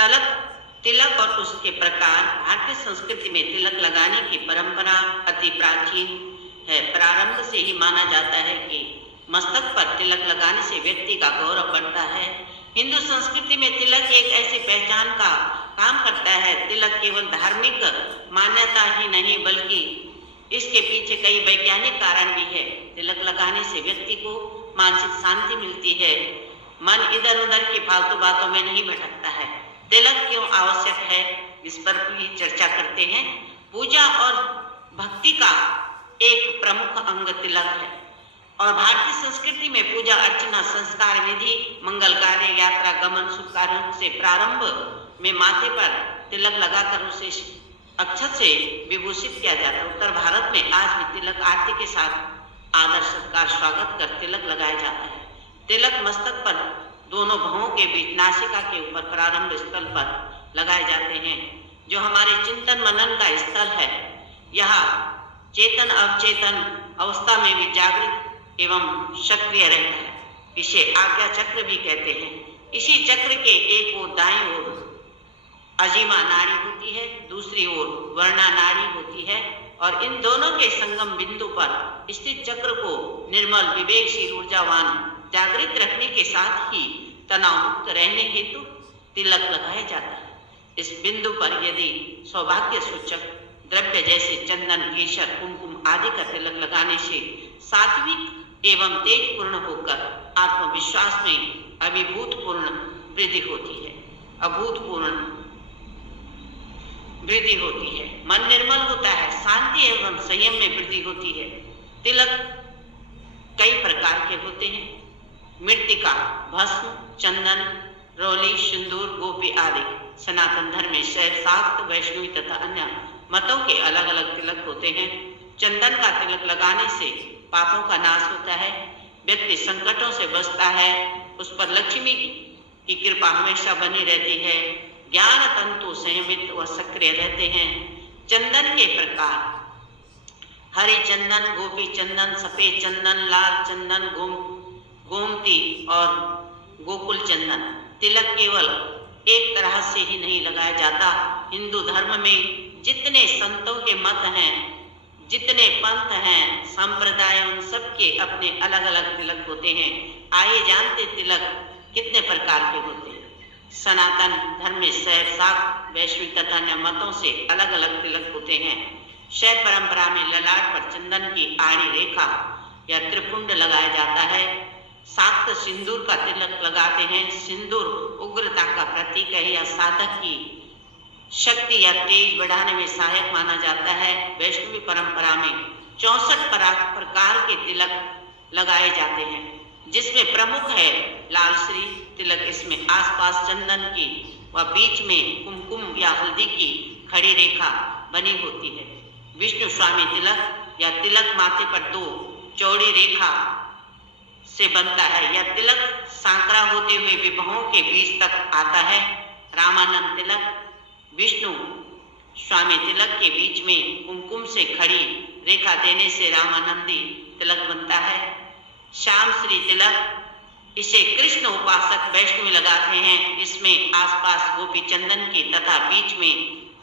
तलक तिलक और उसके प्रकार। भारतीय संस्कृति में तिलक लगाने की परंपरा अति प्राचीन है। प्रारंभ से ही माना जाता है कि मस्तक पर तिलक लगाने से व्यक्ति का गौरव बढ़ता है। हिंदू संस्कृति में तिलक एक ऐसी पहचान का काम करता है। तिलक केवल धार्मिक मान्यता ही नहीं बल्कि इसके पीछे कई वैज्ञानिक कारण भी है। तिलक लगाने से व्यक्ति को मानसिक शांति मिलती है, मन इधर उधर की फालतू बातों में नहीं भटकता है। तिलक क्यों आवश्यक है, इस पर भी चर्चा करते हैं। पूजा और भक्ति का एक प्रमुख अंग तिलक है और भारतीय संस्कृति में पूजा अर्चना, संस्कार विधि, मंगल कार्य, यात्रा, गमन, शुभ कार्यों से प्रारंभ में माथे पर तिलक लगाकर उसे अक्षत से विभूषित किया जाता है। उत्तर भारत में आज भी तिलक आरती के साथ आदर सत्कार स्वागत कर तिलक लगाया जाता है। तिलक मस्तक पर दोनों भौहों के बीच नासिका के ऊपर प्रारंभ स्थल पर लगाए जाते हैं, जो हमारे चिंतन मनन का स्थल है। यह चेतन अवचेतन अवस्था में भी जागृत एवं सक्रिय रहता है। इसे आज्ञा चक्र भी कहते हैं। इसी चक्र के एक ओर दाईं ओर अजीमा नाड़ी होती है, दूसरी ओर वर्णा नाड़ी होती है और इन दोनों के संगम बिंदु पर स्थित चक्र को निर्मल, विवेकशील, ऊर्जावान, जागृत रखने के साथ ही तनाव मुक्त रहने हेतु तिलक लगाया जाता है। इस बिंदु पर यदि सौभाग्य सूचक द्रव्य जैसे चंदन, केशर, कुमकुम आदि का तिलक लगाने से सात्विक एवं तेजपूर्ण होकर आत्मविश्वास में अभिभूतपूर्ण वृद्धि होती है, अभूतपूर्ण वृद्धि होती है। मन निर्मल होता है, शांति एवं संयम में वृद्धि होती है। तिलक कई प्रकार के होते हैं। मृत्तिका, भस्म, चंदन, रोली, सिंदूर, गोपी आदि। सनातन धर्म में शैव, शाक्त, वैष्णवी तथा अन्य मतों के अलग अलग तिलक होते हैं। चंदन का तिलक लगाने से पापों का नाश होता है, व्यक्ति संकटों से बचता है, उस पर लक्ष्मी की कृपा हमेशा बनी रहती है, ज्ञान तंतु संयमित व सक्रिय रहते हैं। चंदन के प्रकार: हरे चंदन, गोपी चंदन, सफेद चंदन, लाल चंदन, गोमती और गोकुल चंदन। तिलक केवल एक तरह से ही नहीं लगाया जाता। हिंदू धर्म में जितने संतों के मत हैं, जितने पंथ हैं, संप्रदाय, उन सबके अपने अलग अलग तिलक होते हैं। आइए जानते तिलक कितने प्रकार के होते हैं। सनातन धर्म में शैव, शाक्त, वैष्णव तथा अन्य मतों से अलग अलग तिलक होते हैं। शैव परंपरा में ललाट पर चंदन की आड़ी रेखा या त्रिपुंड लगाया जाता है। शाक्त सिंदूर का तिलक लगाते हैं। सिंदूर उग्रता का प्रतीक है या साधक की शक्ति या तेज बढ़ाने में सहायक माना जाता है। वैष्णवी परंपरा में 64 प्रकार के तिलक लगाए जाते हैं, जिसमें प्रमुख है लाल श्री तिलक। इसमें आसपास चंदन की व बीच में कुमकुम या हल्दी की खड़ी रेखा बनी होती है। विष्णु स्वामी तिलक या तिलक माथे पर दो चौड़ी रेखा से बनता है। यह तिलक सांकरा होते हुए विभवों के बीच तक आता है। रामानंद तिलक विष्णु स्वामी तिलक के बीच में कुमकुम से खड़ी रेखा देने से रामानंदी तिलक बनता है। श्याम श्री तिलक, इसे कृष्ण उपासक वैष्णव लगाते हैं। इसमें आसपास गोपी चंदन की तथा बीच में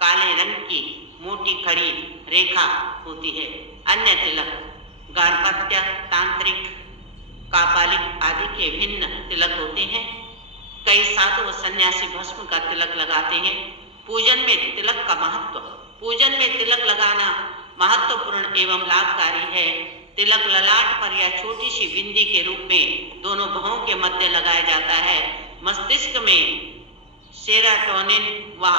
काले रंग की मोटी खड़ी रेखा होती है। अन्य तिलक गार्हपत्य, तांत्रिक, कापालिक आदि के भिन्न तिलक होते हैं। कई साधु व सन्यासी भस्म का तिलक लगाते हैं। पूजन में तिलक का महत्व: पूजन में तिलक लगाना महत्वपूर्ण एवं लाभकारी है। तिलक ललाट पर या छोटी सी बिंदी के रूप में दोनों भौहों के मध्य लगाया जाता है। मस्तिष्क में सेरोटोनिन व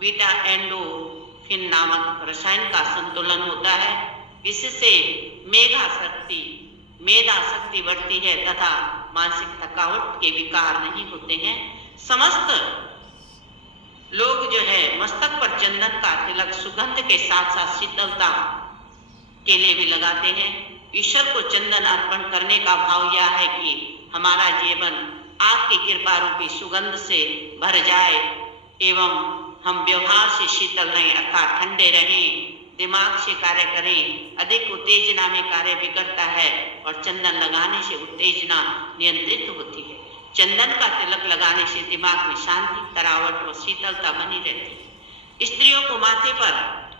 बीटा एंडोर्फिन नामक रसायन का संतुलन होता है। इससे मेधा शक्ति बढ़ती है तथा मानसिक थकावट के विकार नहीं होते हैं। समस्त लोग जो है मस्तक पर चंदन का तिलक सुगंध के साथ साथ शीतलता के लिए भी लगाते हैं। ईश्वर को चंदन अर्पण करने का भाव यह है कि हमारा जीवन आपकी कृपा रूपी सुगंध से भर जाए एवं हम व्यवहार से शीतल रहें अर्थात ठंडे रहें, दिमाग से कार्य करें। अधिक उत्तेजना में कार्य बिगड़ता है और चंदन लगाने से उत्तेजना नियंत्रित होती है। चंदन का तिलक लगाने से दिमाग में शांति, तरावट और शीतलता बनी रहती है। स्त्रियों को माथे पर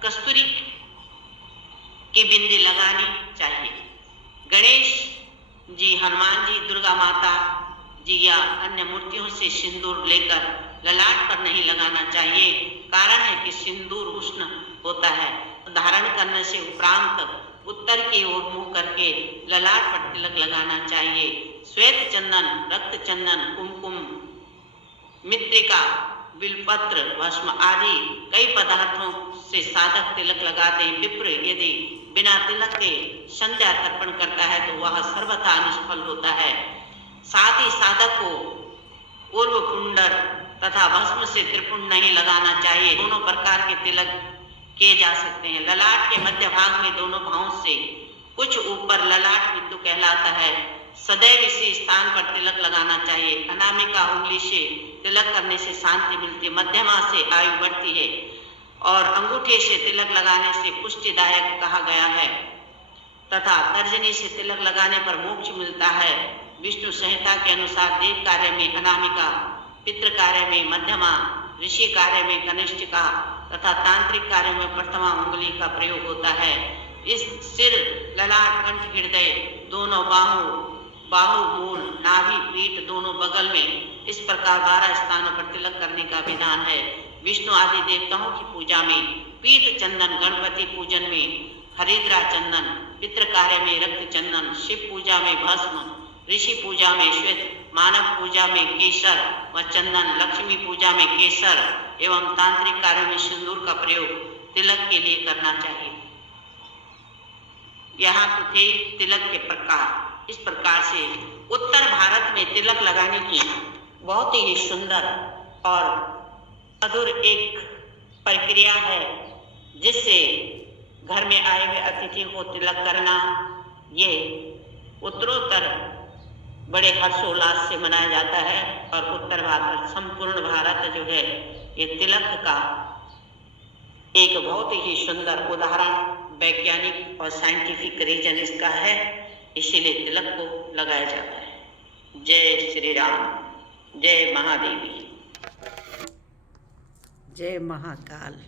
कस्तूरी की बिंदी लगानी चाहिए। गणेश जी, हनुमान जी, दुर्गा माता जी या अन्य मूर्तियों से सिंदूर लेकर ललाट पर नहीं लगाना चाहिए। कारण है कि सिंदूर उष्ण होता है। धारण करने से उपरांत उत्तर की ओर मुंह करके ललाट पर तिलक लगाना चाहिए। श्वेत चंदन, रक्त चंदन, कुमकुम, मृत्तिका, बिलपत्र, भस्म आदि कई पदार्थों से साधक तिलक लगाते हैं। विप्र यदि बिना तिलक के संध्या तर्पण करता है तो वह सर्वथा निष्फल होता है। साथ ही साधक को पूर्व पुंडर तथा भस्म से त्रिपुंड नहीं लगाना चाहिए। दोनों प्रकार के तिलक किए जा सकते हैं। ललाट के मध्य भाग में दोनों भावों से कुछ ऊपर ललाट बिंदु कहलाता है। सदैव इसी स्थान पर तिलक लगाना चाहिए। अनामिका उंगली से तिलक करने से शांति मिलती है, मध्यमा से आयु बढ़ती है और अंगूठे से तिलक लगाने से पुष्टिदायक कहा गया है तथा तर्जनी से तिलक लगाने पर मोक्ष मिलता है। विष्णु संहिता के अनुसार देव कार्य में अनामिका, पितृ कार्य में मध्यमा, ऋषि कार्य में कनिष्ठिका तथा तांत्रिक कार्य में प्रथमा उंगली का प्रयोग होता है। इस सिर, ललाट, कंठ, हृदय, दोनों बाहु, मूल, नाभि, पीठ दोनों बगल में इस प्रकार 12 स्थानों पर तिलक करने का विधान है। विष्णु आदि देवताओं की पूजा में पीठ चंदन, गणपति पूजन में हरिद्रा चंदन, पितृ कार्य में रक्त चंदन, शिव पूजा में भस्म, ऋषि पूजा में श्वेत, मानव पूजा में केसर व चंदन, लक्ष्मी पूजा में केसर एवं तांत्रिक कार्य में सिंदूर का प्रयोग तिलक के लिए करना चाहिए। यहाँ तो थे तिलक के प्रकार। इस प्रकार से उत्तर भारत में तिलक लगाने की बहुत ही सुंदर और मधुर एक प्रक्रिया है, जिससे घर में आए हुए अतिथि को तिलक करना ये उत्तरोत्तर बड़े हर्षोल्लास से मनाया जाता है। और उत्तर भारत, संपूर्ण भारत जो है, ये तिलक का एक बहुत ही सुंदर उदाहरण, वैज्ञानिक और साइंटिफिक रीजन इसका है, इसीलिए तिलक को लगाया जाता है। जय श्री राम, जय महादेवी, जय महाकाल।